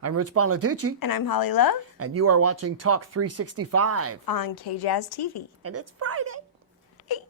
I'm Rich Bonaducci. And I'm Holly Love. And you are watching Talk365. On KJazz TV. And it's Friday.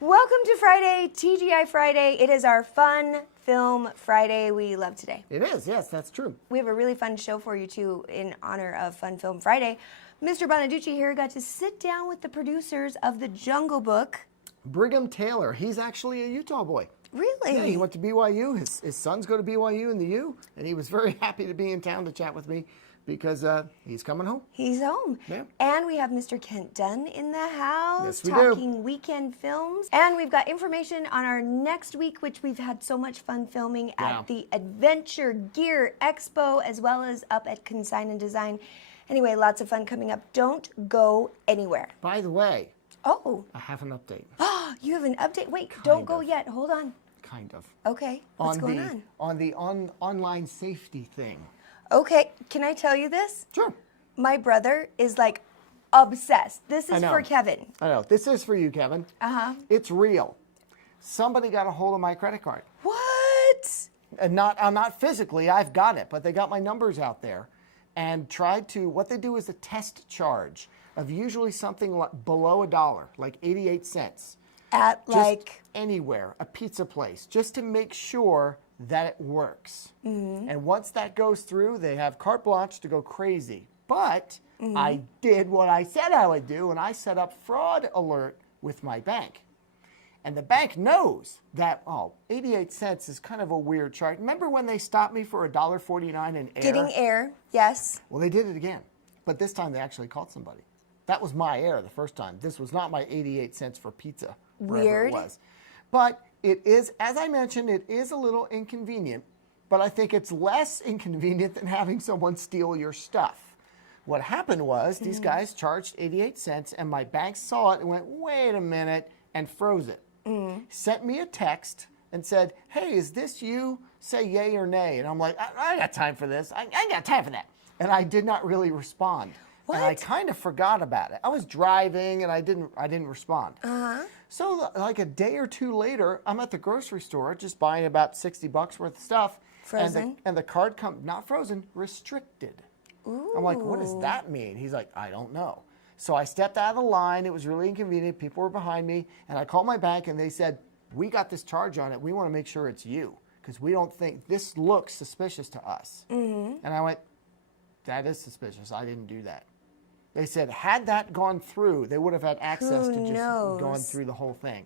Welcome to Friday, TGI Friday. It is our fun film Friday we love today. It is, yes, that's true. We have a really fun show for you too in honor of Fun Film Friday. Mr. Bonaducci here got to sit down with the producers of The Jungle Book. Brigham Taylor, he's actually a Utah boy. Really? Yeah, he went to BYU. His sons go to BYU in the U, and he was very happy to be in town to chat with me because he's coming home. He's home. Yeah. And we have Mr. Kent Dunn in the house Yes, we talking weekend films. And we've got information on our next week, which we've had so much fun filming at the Adventure Gear Expo, as well as up at Consign and Design. Anyway, lots of fun coming up. Don't go anywhere. By the way, Oh, I have an update. oh, you have an update? Wait, Kind don't go of. yet. Hold on. Kind of. Okay, what's going on? On the online safety thing. Okay, can I tell you this? Sure. My brother is like obsessed. This I is know. for Kevin. I know. This is for you, Kevin. Uh-huh. It's real. Somebody got a hold of my credit card. What? And not physically, I've got it, but they got my numbers out there and tried to, what they do is a test charge of usually something like below $1, like 88 cents. At Just like anywhere, a pizza place, just to make sure that it works. And once that goes through, they have carte blanche to go crazy. But I did what I said I would do, and I set up fraud alert with my bank. And the bank knows that, 88 cents is kind of a weird charge. Remember when they stopped me for $1.49 in air? getting air, yes. Well, they did it again. But this time they actually caught somebody. That was my error the first time. This was not my 88 cents for pizza. Wherever Weird. it was. But it is, as I mentioned, it is a little inconvenient, but I think it's less inconvenient than having someone steal your stuff. What happened was these guys charged 88 cents and my bank saw it and went, wait a minute, and froze it. Sent me a text and said, hey, is this you? Say yay or nay. And I'm like, I got time for this. I ain't got time for that. And I did not really respond. What? And I kind of forgot about it. I was driving and I didn't respond. So like a day or two later, I'm at the grocery store just buying about $60 worth of stuff. Frozen? And the card not frozen, restricted. Ooh. I'm like, what does that mean? He's like, I don't know. So I stepped out of the line. It was really inconvenient. People were behind me. And I called my bank and they said, we got this charge on it. We want to make sure it's you because we don't think this looks suspicious to us. And I went, that is suspicious. I didn't do that. They said, had that gone through, they would have had access to just going through the whole thing.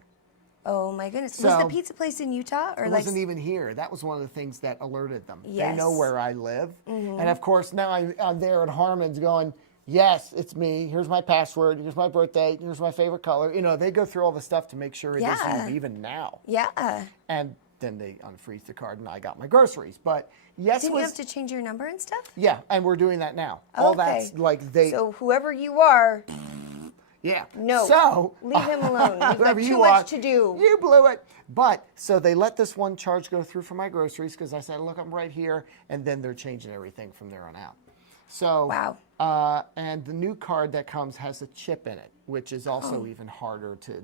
Oh my goodness. So, was the pizza place in Utah? Or it like wasn't even here. That was one of the things that alerted them. Yes. They know where I live. And of course, now I'm there at Harmon's going, yes, it's me. Here's my password. Here's my birthday. Here's my favorite color. You know, they go through all the stuff to make sure it is you even now. Yeah. And then they unfreeze the card and I got my groceries. But yes, Didn't you have to change your number and stuff? Yeah, and we're doing that now. All that's like So whoever you are, yeah. no. So leave him alone. You've got whoever too you much are, to do. You blew it. But so they let this one charge go through for my groceries because I said, look, I'm right here, and then they're changing everything from there on out. So wow. And the new card that comes has a chip in it, which is also even harder to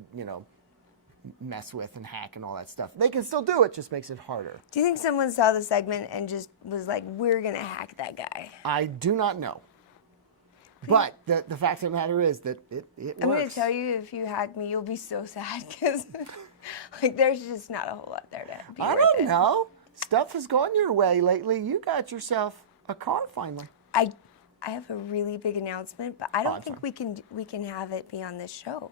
mess with and hack and all that stuff. They can still do it, just makes it harder. Do you think someone saw the segment and just was like, we're going to hack that guy? I do not know. But the fact of the matter is that it works. I'm going to tell you, if you hack me, you'll be so sad because like, there's just not a whole lot there to be I worth don't it. know. Stuff has gone your way lately. You got yourself a car finally. I have a really big announcement, but I don't I'm think we can have it be on this show.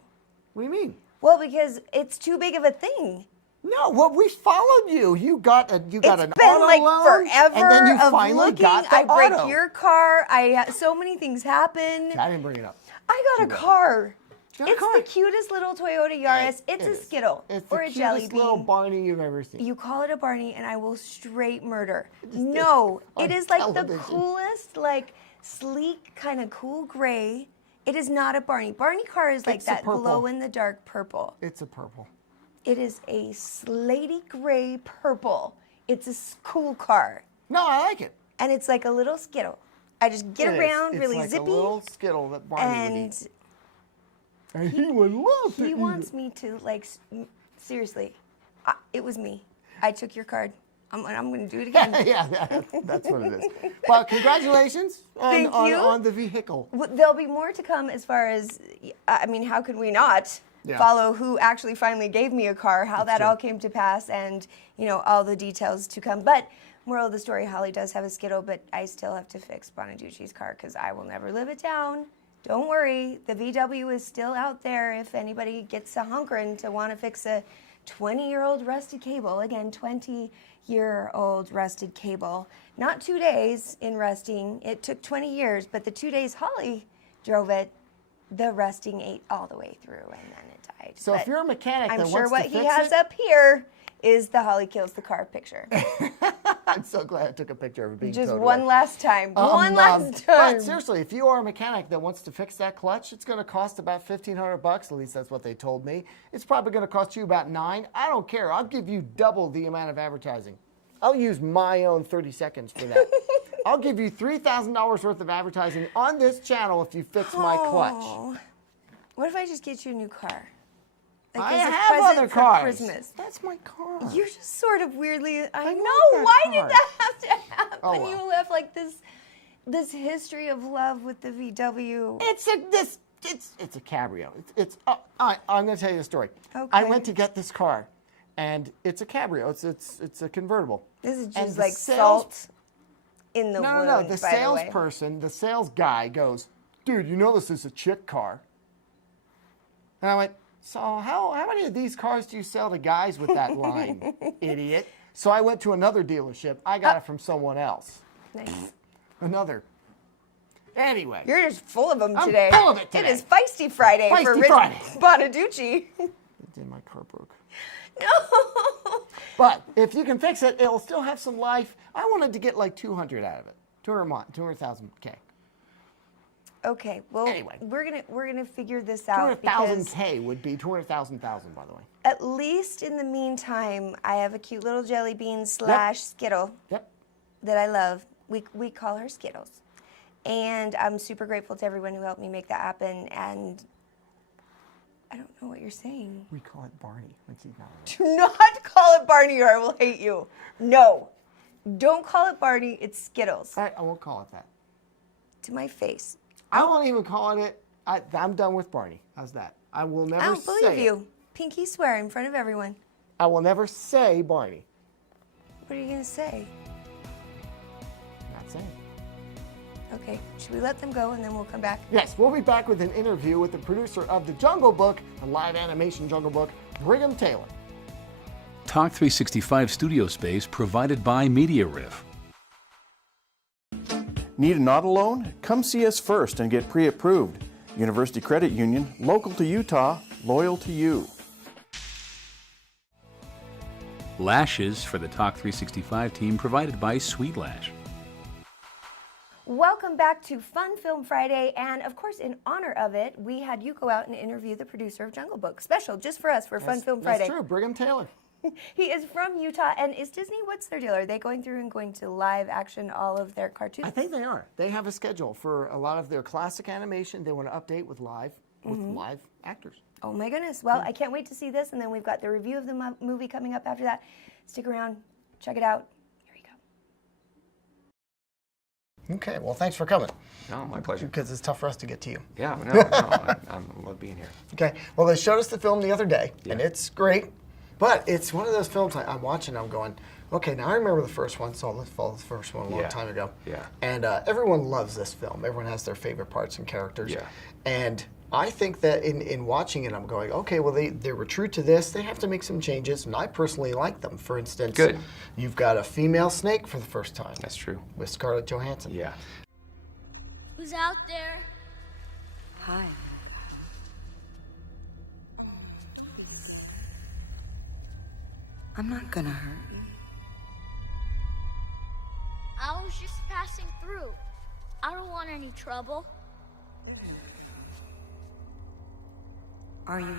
What do you mean? Well, because it's too big of a thing. No, well, we followed you. You got an It's auto been like loan, forever and then you of finally looking. got the I break auto. your car. So many things happen. I didn't bring it up. I got a car. It's the cutest little Toyota Yaris. It's a Skittle or a jelly bean. It's the cutest little Barney you've ever seen. You call it a Barney, and I will straight murder. No, it is like the coolest, like sleek, kind of cool gray. It is not a Barney. Barney car is like that glow-in-the-dark purple. It's a purple. It is a slatey gray purple. It's a cool car. No, I like it. And it's like a little Skittle. I just get around it's really like zippy. A little Skittle that Barney would eat. And he would love to He wants me to, like, seriously, it was me. I took your card. I'm going to do it again. Yeah, that's what it is. Well, congratulations on the vehicle. There'll be more to come as far as, I mean, how could we not follow who actually finally gave me a car, how that all came to pass, and, you know, all the details to come. But moral of the story, Holly does have a Skittle, but I still have to fix Bonaducci's car because I will never live it down. Don't worry, the VW is still out there if anybody gets a hunkering to want to fix a 20-year-old rusted cable. Again, 20-year-old rusted cable. Not 2 days in rusting. It took 20 years, but the 2 days Holly drove it, the rusting ate all the way through, and then it died. So if you're a mechanic that wants to fix it... I'm sure what he has up here is the Holly kills the car picture. I'm so glad I took a picture of it being Just towed one away. last time. One last time. But seriously, if you are a mechanic that wants to fix that clutch, it's going to cost about $1,500. At least that's what they told me. It's probably going to cost you about $9. I don't care. I'll give you double the amount of advertising. I'll use my own 30 seconds for that. I'll give you $3,000 worth of advertising on this channel if you fix my clutch. What if I just get you a new car? Like I have other cars. Christmas. That's my car. You're just sort of weirdly. I know. Like Why car. did that have to happen? Oh, well. You left like this history of love with the VW. It's a cabrio. I'm going to tell you the story. Okay. I went to get this car, and it's a cabrio. It's a convertible. This is just and like salt in the wound. No. The salesperson, the sales guy goes, "Dude, you know this is a chick car." And I went, "So how many of these cars do you sell to guys with that line, idiot?" So I went to another dealership. I got it from someone else. Nice. Another. Anyway. You're just full of them today. I'm full of it today. It is Feisty Friday for Rich Bonaducci. My car broke. No. But if you can fix it, it'll still have some life. I wanted to get like 200 out of it. 200,000 K. Okay, well, anyway, we're gonna figure this out. 200,000 K would be 200,000, by the way. At least in the meantime, I have a cute little jelly bean / Skittle that I love. We call her Skittles, and I'm super grateful to everyone who helped me make that happen. And I don't know what you're saying. We call it Barney when she's not around. Do not call it Barney, or I will hate you. No, don't call it Barney. It's Skittles. All right, I won't call it that. To my face. I won't even call it. I'm done with Barney. How's that? I will never say I don't believe you. Pinky swear in front of everyone. I will never say Barney. What are you going to say? Not saying. Okay, should we let them go and then we'll come back? Yes, we'll be back with an interview with the producer of The Jungle Book, the live animation Jungle Book, Brigham Taylor. Talk365 studio space provided by Media Riff. Need an auto loan? Come see us first and get pre-approved. University Credit Union, local to Utah, loyal to you. Lashes for the Talk365 team provided by Sweet Lash. Welcome back to Fun Film Friday, and of course, in honor of it, we had you go out and interview the producer of Jungle Book, special just for us for Fun Film Friday. That's true, Brigham Taylor. He is from Utah, and is Disney, what's their deal? Are they going through and going to live action all of their cartoons? I think they are. They have a schedule for a lot of their classic animation. They want to update with live actors. Oh my goodness. Well, I can't wait to see this, and then we've got the review of the movie coming up after that. Stick around, check it out. Here you go. Okay, well, thanks for coming. No, my pleasure. Because it's tough for us to get to you. Yeah, I love being here. Okay, well, they showed us the film the other day, and it's great. But it's one of those films I'm watching, I'm going, okay, now I remember the first one, so let's follow the first one a long time ago. Yeah. And everyone loves this film. Everyone has their favorite parts and characters. Yeah. And I think that in watching it, I'm going, okay, well, they were true to this. They have to make some changes, and I personally like them. For instance, you've got a female snake for the first time. That's true. With Scarlett Johansson. Who's out there? Hi. I'm not gonna hurt you. I was just passing through. I don't want any trouble. Are you?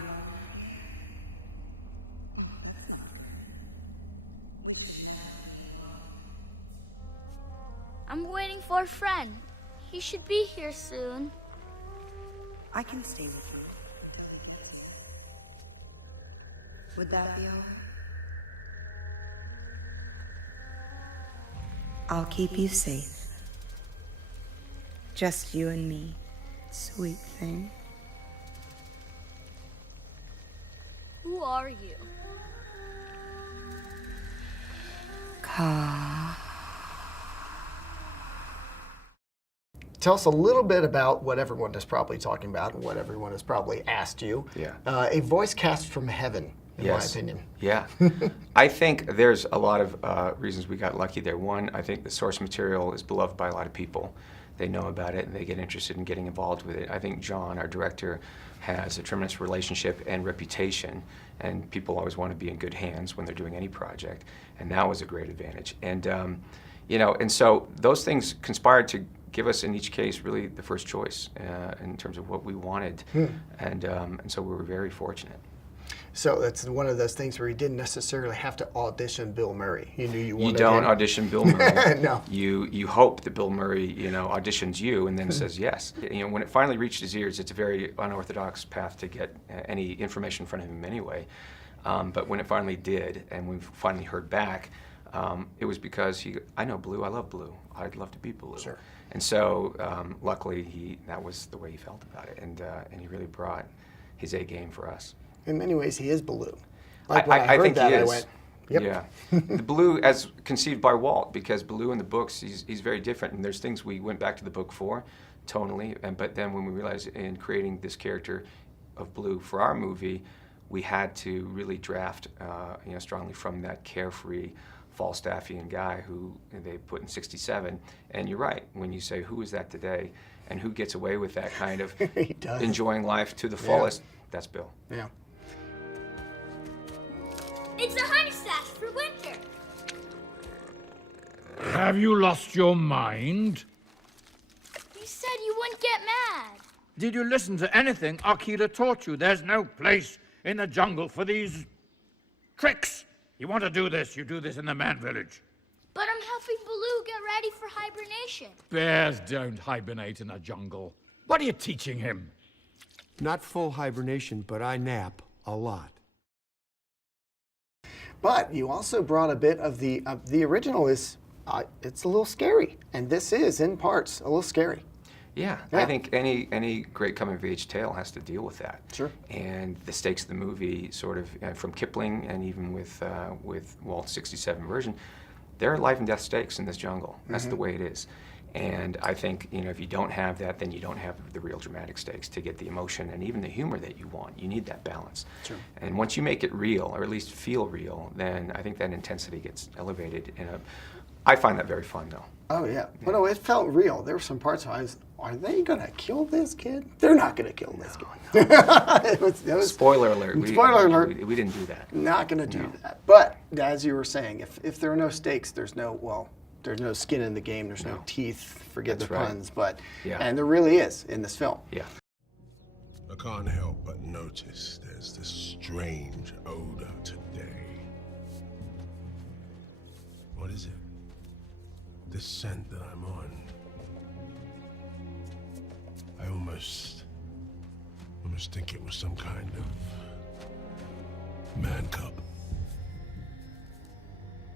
I'm waiting for a friend. He should be here soon. I can stay with you. Would that be all right? I'll keep you safe. Just you and me, sweet thing. Who are you? Tell us a little bit about what everyone is probably talking about and what everyone has probably asked you. Yeah. A voice cast from heaven, in my opinion. Yeah. I think there's a lot of reasons we got lucky there. One, I think the source material is beloved by a lot of people. They know about it and they get interested in getting involved with it. I think John, our director, has a tremendous relationship and reputation, and people always want to be in good hands when they're doing any project, and that was a great advantage. And and so those things conspired to give us, in each case, really the first choice in terms of what we wanted, and so we were very fortunate. So it's one of those things where you didn't necessarily have to audition Bill Murray. You knew you wanted You don't him. audition Bill Murray. No. You hope that Bill Murray, auditions you and then says yes. When it finally reached his ears, it's a very unorthodox path to get any information in front of him anyway. But when it finally did, and we finally heard back, it was because I know Blue, I love Blue. I'd love to be Blue. Sure. And so, luckily, that was the way he felt about it, and he really brought his A game for us. In many ways, he is Blue. I heard think that, he is. I went, yep. Yeah. The Blue, as conceived by Walt, because Blue in the books, he's very different, and there's things we went back to the book for, tonally, but then when we realized in creating this character of Blue for our movie, we had to really draft, strongly from that carefree, Falstaffian guy who they put in '67. And you're right, when you say, who is that today, and who gets away with that kind of He does. enjoying life to the fullest, that's Bill. Yeah. It's a honey sash for winter. Have you lost your mind? You said you wouldn't get mad. Did you listen to anything Akira taught you? There's no place in the jungle for these tricks. You want to do this, you do this in the man village. But I'm helping Baloo get ready for hibernation. Bears don't hibernate in a jungle. What are you teaching him? Not full hibernation, but I nap a lot. But you also brought a bit of the original is, it's a little scary. And this is, in parts, a little scary. Yeah, I think any great coming-of-age tale has to deal with that. Sure. And the stakes of the movie, sort of from Kipling and even with Walt's '67 version, there are life and death stakes in this jungle. That's the way it is. And I think if you don't have that, then you don't have the real dramatic stakes to get the emotion and even the humor that you want. You need that balance. Sure. And once you make it real, or at least feel real, then I think that intensity gets elevated. I find that very fun, though. Oh, yeah. Well, no, it felt real. There were some parts where I was, are they going to kill this kid? They're not going to kill this kid. it was, Spoiler alert. Spoiler alert. We didn't do that. Not going to do that. But as you were saying, if there are no stakes, there's no skin in the game. There's no teeth. Forget That's the right. puns. But Yeah. and there really is in this film. Yeah. I can't help but notice there's this strange odor today. What is it? This scent that I'm on. I almost think it was some kind of man cub.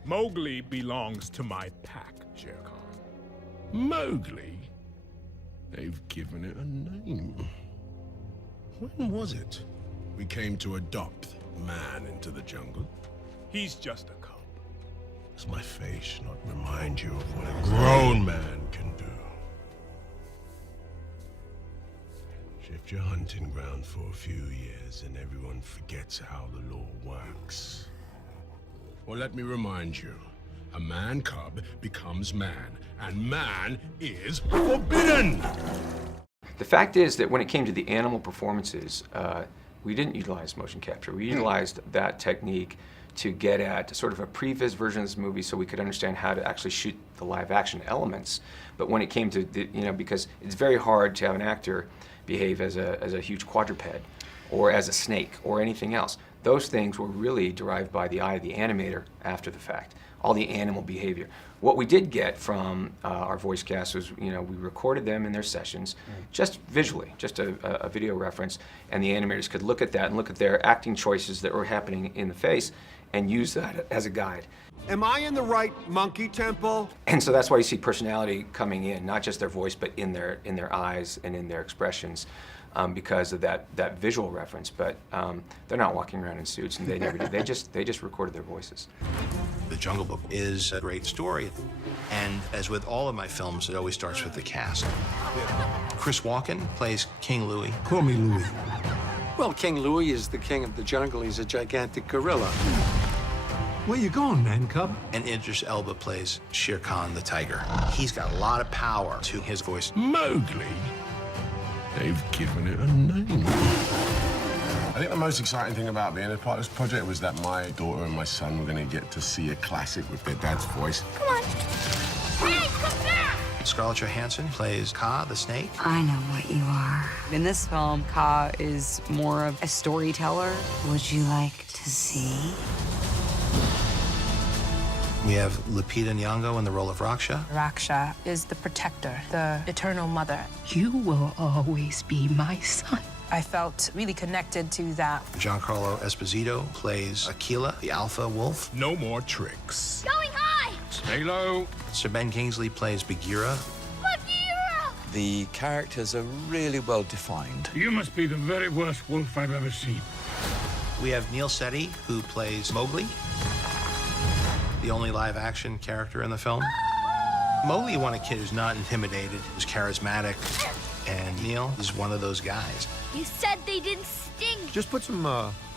Mowgli belongs to my pack, Shere Khan. Mowgli? They've given it a name. When was it we came to adopt man into the jungle? He's just a cub. Does my face not remind you of what a grown man can do? Shift your hunting ground for a few years and everyone forgets how the law works. Well, let me remind you, a man cub becomes man, and man is forbidden! The fact is that when it came to the animal performances, we didn't utilize motion capture. We utilized that technique to get at sort of a previs version of this movie so we could understand how to actually shoot the live action elements. But when it came to, because it's very hard to have an actor behave as a huge quadruped or as a snake or anything else. Those things were really derived by the eye of the animator after the fact, all the animal behavior. What we did get from our voice cast was, we recorded them in their sessions, just visually, just a video reference, and the animators could look at that and look at their acting choices that were happening in the face and use that as a guide. Am I in the right monkey temple? And so that's why you see personality coming in, not just their voice, but in their eyes and in their expressions, because of that visual reference. But they're not walking around in suits, and they never did. They just recorded their voices. The Jungle Book is a great story, and as with all of my films, it always starts with the cast. Chris Walken plays King Louie. Call me Louis. Well, King Louie is the king of the jungle. He's a gigantic gorilla. Where you going, man cub? And Idris Elba plays Shere Khan the tiger. He's got a lot of power to his voice. Mowgli. They've given it a name. I think the most exciting thing about being a part of this project was that my daughter and my son were going to get to see a classic with their dad's voice. Come on. Hey, come back! Scarlett Johansson plays Kaa the snake. I know what you are. In this film, Kaa is more of a storyteller. Would you like to see? We have Lupita Nyong'o in the role of Raksha. Raksha is the protector, the eternal mother. You will always be my son. I felt really connected to that. Giancarlo Esposito plays Aquila, the alpha wolf. No more tricks. Going high! Stay low. Sir Ben Kingsley plays Bagheera. Bagheera! The characters are really well defined. You must be the very worst wolf I've ever seen. We have Neil Setti, who plays Mowgli, the only live-action character in the film. Mowgli, you want a kid who's not intimidated, who's charismatic, and Neil is one of those guys. You said they didn't sting. Just put some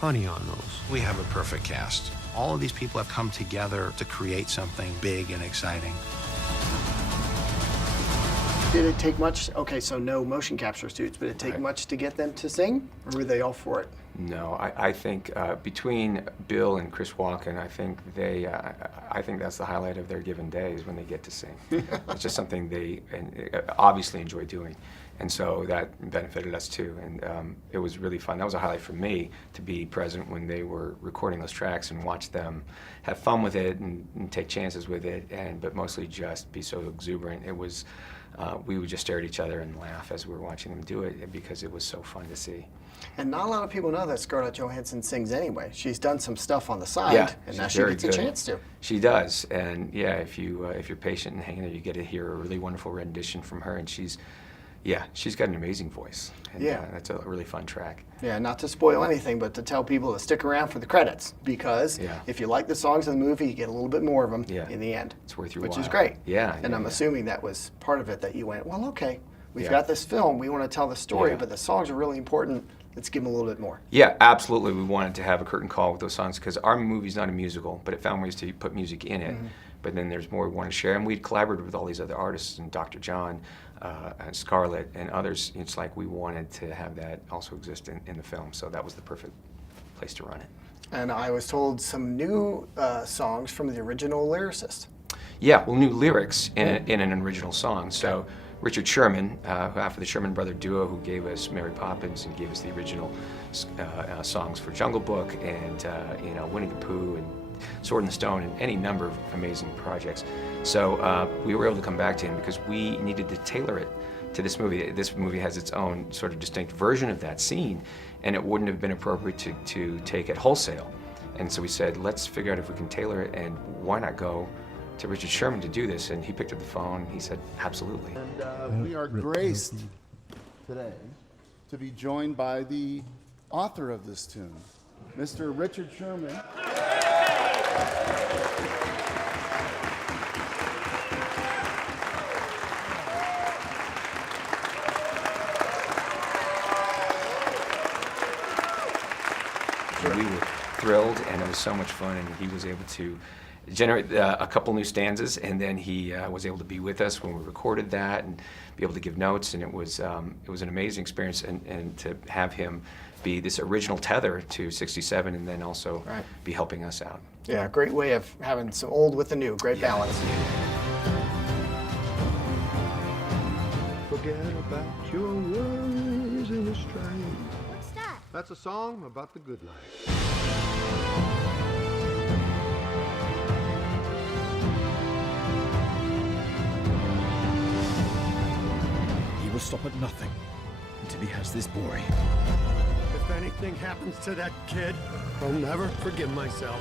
honey on those. We have a perfect cast. All of these people have come together to create something big and exciting. Did it take much? Okay, so no motion capture suits, but did it take much to get them to sing, or were they all for it? No, I think between Bill and Chris Walken, I think I think that's the highlight of their given day is when they get to sing. It's just something they obviously enjoy doing, and so that benefited us too. And it was really fun. That was a highlight for me to be present when they were recording those tracks and watch them have fun with it and take chances with it, but mostly just be so exuberant. It was. We would just stare at each other and laugh as we were watching them do it because it was so fun to see. And not a lot of people know that Scarlett Johansson sings anyway. She's done some stuff on the side, and now she gets a chance to. She does, and yeah, if you're patient and hanging there, you get to hear a really wonderful rendition from her, and she's got an amazing voice. And, that's a really fun track. Yeah, not to spoil anything, but to tell people to stick around for the credits, because if you like the songs in the movie, you get a little bit more of them in the end. It's worth your while. Which is great. Yeah. And I'm assuming that was part of it, that you went, well, okay, we've got this film, we want to tell the story, but the songs are really important. Let's give them a little bit more. Yeah, absolutely. We wanted to have a curtain call with those songs because our movie's not a musical, but it found ways to put music in it. But then there's more we want to share, and we'd collaborated with all these other artists, and Dr. John, and Scarlett, and others. It's like we wanted to have that also exist in the film, so that was the perfect place to run it. And I was told some new songs from the original lyricist. Yeah, well, new lyrics in an original song. So Richard Sherman, half of the Sherman Brother duo, who gave us Mary Poppins and gave us the original songs for Jungle Book and Winnie the Pooh and Sword in the Stone and any number of amazing projects. So we were able to come back to him because we needed to tailor it to this movie. This movie has its own sort of distinct version of that scene, and it wouldn't have been appropriate to take it wholesale. And so we said, let's figure out if we can tailor it, and why not go to Richard Sherman to do this? And he picked up the phone and he said, absolutely. And we are graced today to be joined by the author of this tune, Mr. Richard Sherman. We were thrilled, and it was so much fun, and he was able to generate a couple new stanzas, and then he was able to be with us when we recorded that and be able to give notes, and it was an amazing experience, and to have him be this original tether to 67 and then also be helping us out. Yeah, great way of having some old with the new. Great balance. Forget about your worries and the strife. What's that? That's a song about the good life. He will stop at nothing until he has this boy. If anything happens to that kid, I'll never forgive myself.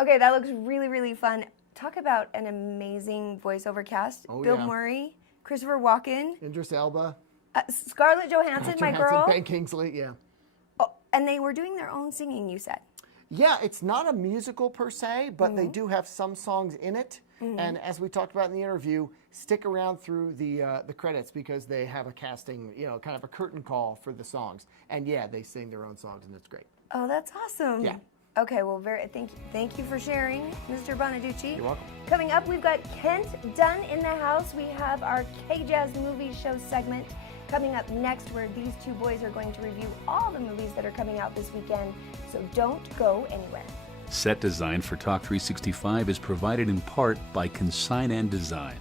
Okay, that looks really, really fun. Talk about an amazing voiceover cast. Oh, Bill yeah. Murray, Christopher Walken, Idris Elba, Scarlett Johansson, my girl. Ben Kingsley, yeah. Oh, and they were doing their own singing, you said. Yeah, it's not a musical per se, but they do have some songs in it. And as we talked about in the interview, stick around through the credits because they have a casting, kind of a curtain call for the songs. And yeah, they sing their own songs, and it's great. Oh, that's awesome. Yeah. Okay, well, thank you for sharing, Mr. Bonaducci. You're welcome. Coming up, we've got Kent Dunn in the house. We have our K-Jazz Movie Show segment coming up next, where these two boys are going to review all the movies that are coming out this weekend. So don't go anywhere. Set design for Talk 365 is provided in part by Consign and Design.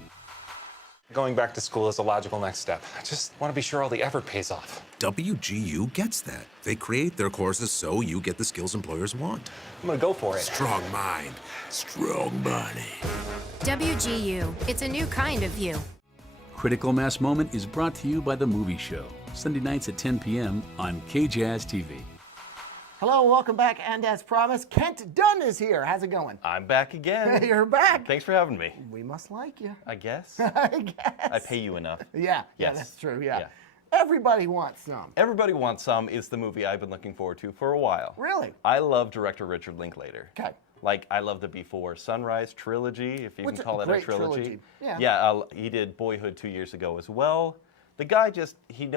Going back to school is a logical next step. I just want to be sure all the effort pays off. WGU gets that. They create their courses so you get the skills employers want. I'm going to go for it. Strong mind, strong body. WGU. It's a new kind of you. Critical Mass Moment is brought to you by The Movie Show, Sunday nights at 10 p.m. on KJazz TV. Hello, welcome back. And as promised, Kent Dunn is here. How's it going? I'm back again. You're back. Thanks for having me. We must like you. I guess. I guess. I pay you enough. Yeah, Yes. that's true, yeah. Everybody wants some. Everybody Wants Some is the movie I've been looking forward to for a while. Really? I love director Richard Linklater. Okay. Like, I love the Before Sunrise trilogy, if you Which can call it a great trilogy. Yeah. Yeah, he did Boyhood 2 years ago as well. The guy just, he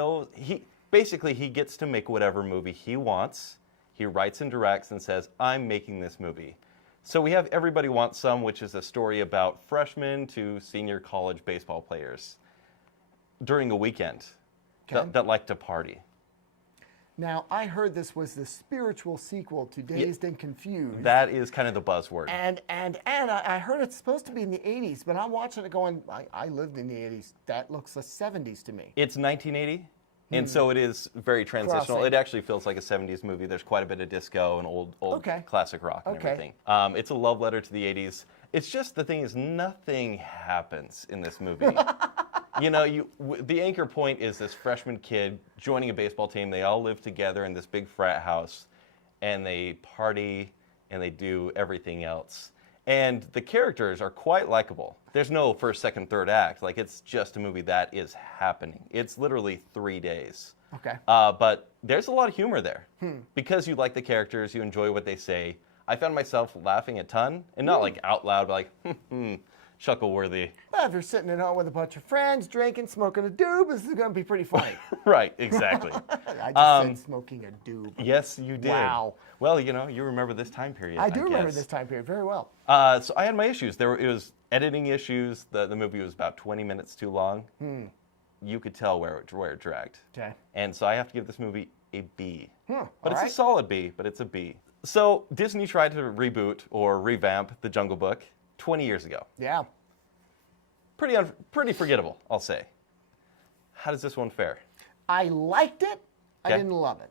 basically he gets to make whatever movie he wants. He writes and directs and says, I'm making this movie. So we have Everybody Wants Some, which is a story about freshmen to senior college baseball players during a weekend that like to party. Now, I heard this was the spiritual sequel to Dazed and Confused. That is kind of the buzzword. And I heard it's supposed to be in the 80s, but I'm watching it going, I lived in the 80s. That looks the 70s to me. It's 1980. And so it is very transitional. Crossing. It actually feels like a 70s movie. There's quite a bit of disco and old classic rock and everything. It's a love letter to the 80s. It's just, the thing is, nothing happens in this movie. The anchor point is this freshman kid joining a baseball team. They all live together in this big frat house, and they party, and they do everything else. And the characters are quite likable. There's no first, second, third act. Like, it's just a movie that is happening. It's literally 3 days. Okay. But there's a lot of humor there. Because you like the characters, you enjoy what they say. I found myself laughing a ton, and not like out loud, but like, chuckle-worthy. Well, if you're sitting at home with a bunch of friends, drinking, smoking a doob, this is going to be pretty funny. Right, exactly. I just said smoking a doob. Yes, you did. Wow. Well, you remember this time period. I do remember this time period very well. So I had my issues. It was editing issues. The movie was about 20 minutes too long. You could tell where it dragged. Okay. And so I have to give this movie a B. But it's right. a solid B, but it's a B. So Disney tried to reboot or revamp The Jungle Book 20 years ago. Yeah. Pretty forgettable, I'll say. How does this one fare? I liked it. I Okay. didn't love it.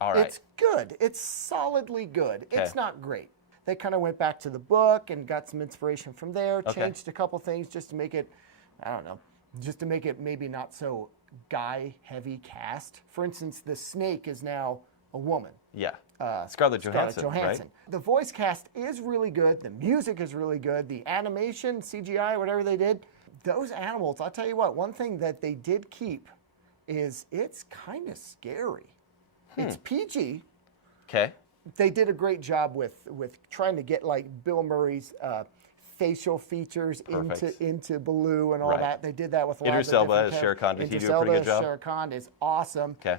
All right. It's good. It's solidly good. Okay. It's not great. They kind of went back to the book and got some inspiration from there, Okay. changed a couple things just to make it, I don't know, just to make it maybe not so guy-heavy cast. For instance, the snake is now a woman. Yeah. Scarlett Johansson, right? The voice cast is really good. The music is really good. The animation, CGI, whatever they did, those animals, I'll tell you what, one thing that they did keep is it's kind of scary. It's PG. Okay. They did a great job with trying to get like Bill Murray's facial features Perfect. into Baloo and all Right. that. They did that with a lot Idris of the Elba different as Shere Khan. Did he Idris do a pretty Elba good job? as Shere Khan is awesome. Okay.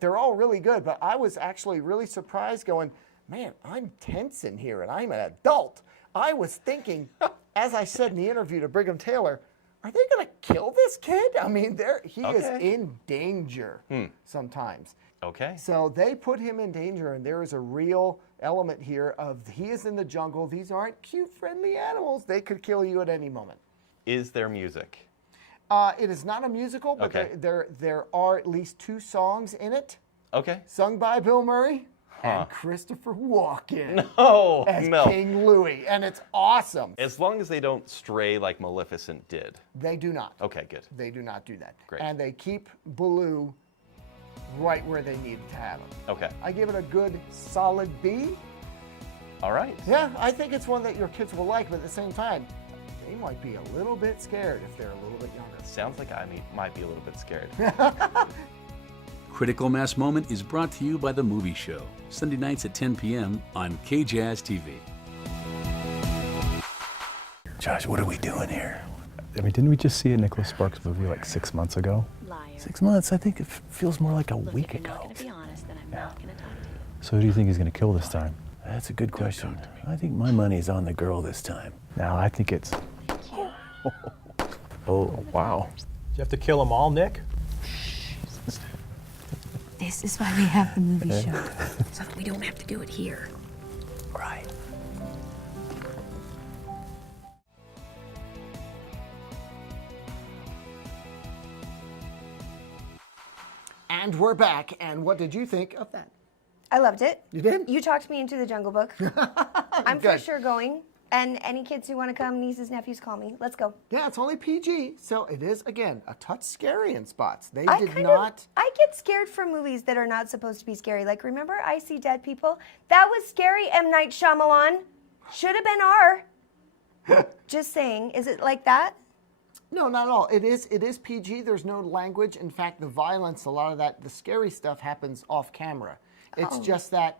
They're all really good, but I was actually really surprised going, man, I'm tense in here and I'm an adult. I was thinking, as I said in the interview to Brigham Taylor, are they going to kill this kid? I mean, he is in danger sometimes. Okay. So they put him in danger, and there is a real element here of he is in the jungle. These aren't cute, friendly animals. They could kill you at any moment. Is there music? It is not a musical, but Okay. there are at least 2 songs in it. Okay. Sung by Bill Murray and Christopher Walken No, as no. King Louie, and it's awesome. As long as they don't stray like Maleficent did. They do not. Okay, good. They do not do that. Great. And they keep Baloo right where they needed to have him. Okay. I give it a good solid B. All right. Yeah, I think it's one that your kids will like, but at the same time, they might be a little bit scared if they're a little bit younger. Sounds like I might be a little bit scared. Critical Mass Moment is brought to you by The Movie Show, Sunday nights at 10 p.m. on KJazz TV. Josh, what are we doing here? I mean, didn't we just see a Nicholas Sparks movie like 6 months ago? Liar. 6 months? I think it feels more like a week If you're ago. not going to be honest, then I'm not going to talk to you. So who do you think he's going to kill this time? That's a good question. I think my money's on the girl this time. No, I think it's... Oh, wow. Did you have to kill them all, Nick? This is why we have the movie show. So that we don't have to do it here. Right. And we're back, and what did you think of that? I loved it. You did? You talked me into the Jungle Book. I'm for Good. sure going. And any kids who want to come, nieces, nephews, call me. Let's go. Yeah, it's only PG, so it is, again, a touch scary in spots. They I did not... I get scared from movies that are not supposed to be scary. Like, remember I See Dead People? That was scary, M. Night Shyamalan. Should have been R. Just saying. Is it like that? No, not at all. It is PG. There's no language. In fact, the violence, a lot of that, the scary stuff happens off camera. It's just that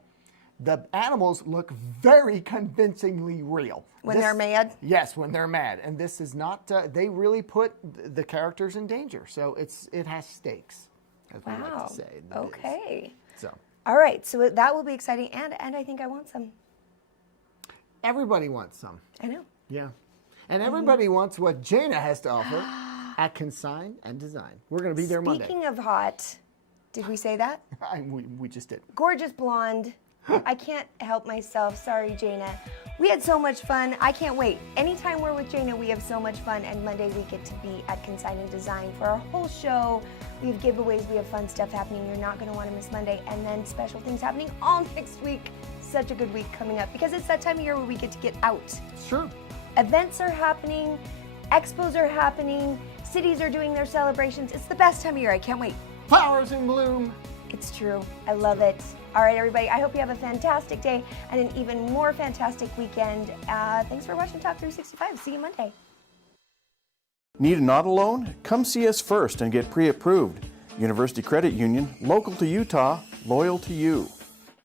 the animals look very convincingly real. When they're mad? Yes, when they're mad. And this is not, they really put the characters in danger. So it has stakes, as we like to say. Okay. So. All right, so that will be exciting, and I think I want some. Everybody wants some. I know. Yeah. And everybody wants what Jaina has to offer at Consign and Design. We're going to be there Monday. Speaking of hot, did we say that? We just did. Gorgeous blonde. I can't help myself. Sorry, Jaina. We had so much fun. I can't wait. Anytime we're with Jaina, we have so much fun. And Monday we get to be at Consign and Design for our whole show. We have giveaways. We have fun stuff happening. You're not going to want to miss Monday. And then special things happening all next week. Such a good week coming up because it's that time of year where we get to get out. Sure. Events are happening. Expos are happening. Cities are doing their celebrations. It's the best time of year. I can't wait. Flowers in bloom. It's true. I love it. All right, everybody. I hope you have a fantastic day and an even more fantastic weekend. Thanks for watching Talk365. See you Monday. Need an auto loan? Come see us first and get pre-approved. University Credit Union, local to Utah, loyal to you.